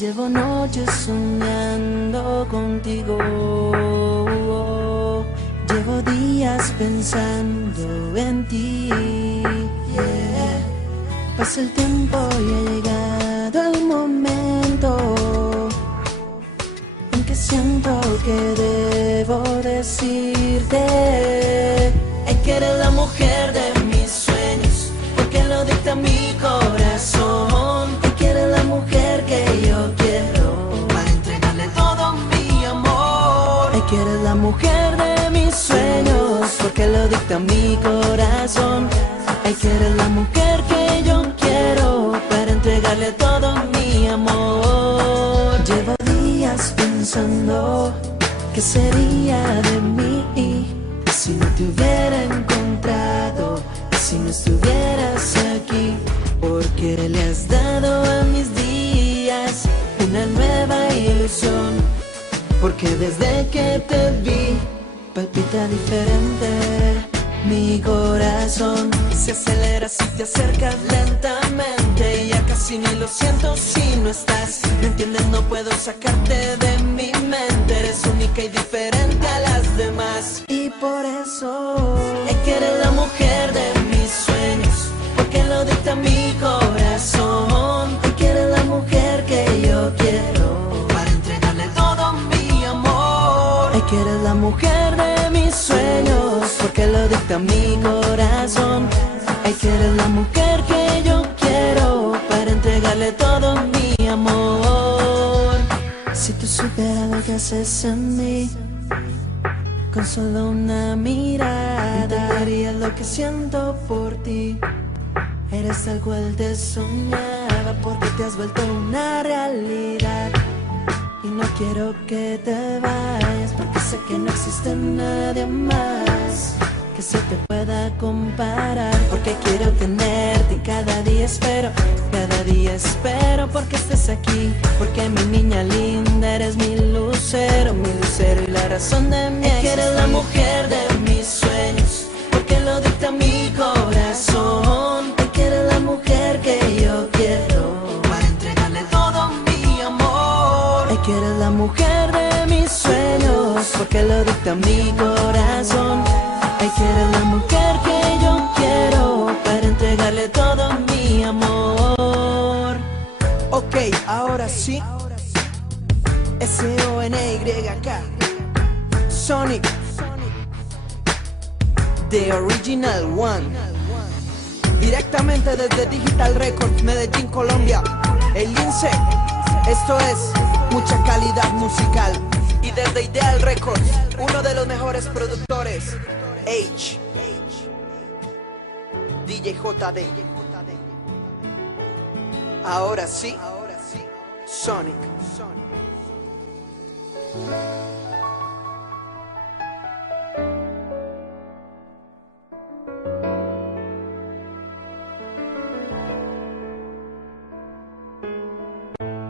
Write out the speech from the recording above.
Llevo noches soñando contigo. Llevo días pensando en ti. Yeah. Pasa el tiempo y ha llegado el momento en que siento que debo decirte que eres la mujer de mis sueños, porque lo dicta mi corazón. Que eres la mujer que yo quiero para entregarle todo mi amor. Que eres la mujer de mis sueños, porque lo dicta mi corazón. Que eres la mujer que yo quiero para entregarle todo mi amor. Llevo días pensando qué sería de mí si no te hubiera encontrado, si no estuvieras aquí. Porque le has dado a mis días una nueva ilusión. Porque desde que te vi palpita diferente mi corazón. Se acelera si te acercas lentamente. Ya casi ni lo siento si no estás. ¿Me entiendes? No puedo sacarte de mi mente. Eres única y diferente a las demás. Y por eso es que eres la mujer de mis sueños, porque lo dicta mi corazón. Es que eres la mujer que yo quiero para entregarle todo mi amor. Es que eres la mujer de mis sueños, porque lo dicta mi corazón. Es que eres la mujer que yo quiero para entregarle todo mi amor. Si tú supieras lo que haces en mí, con solo una mirada entenderías lo que siento por ti. Eres tal cual te soñaba, porque te has vuelto una realidad. Y no quiero que te vayas, porque sé que no existe nadie más que se te pueda comparar. Porque quiero tenerte y cada día espero porque estés aquí. Porque mi niña linda, eres mi lucero y la razón de mi existir. Es que eres la mujer de mis sueños, porque lo dicta mi corazón. Es que eres la mujer que yo quiero para entregarle todo mi amor. Es que eres la mujer de mis sueños, porque lo dicta mi corazón. Es que eres la mujer que yo quiero para entregarle todo mi amor. Ok, ahora sí. SONYK Sonic, The Original One. Directamente desde Digital Records, Medellín, Colombia. El Lince. Esto es mucha calidad musical. Y desde Ideal Records, uno de los mejores productores, H, DJ JD. Ahora sí, Sonic.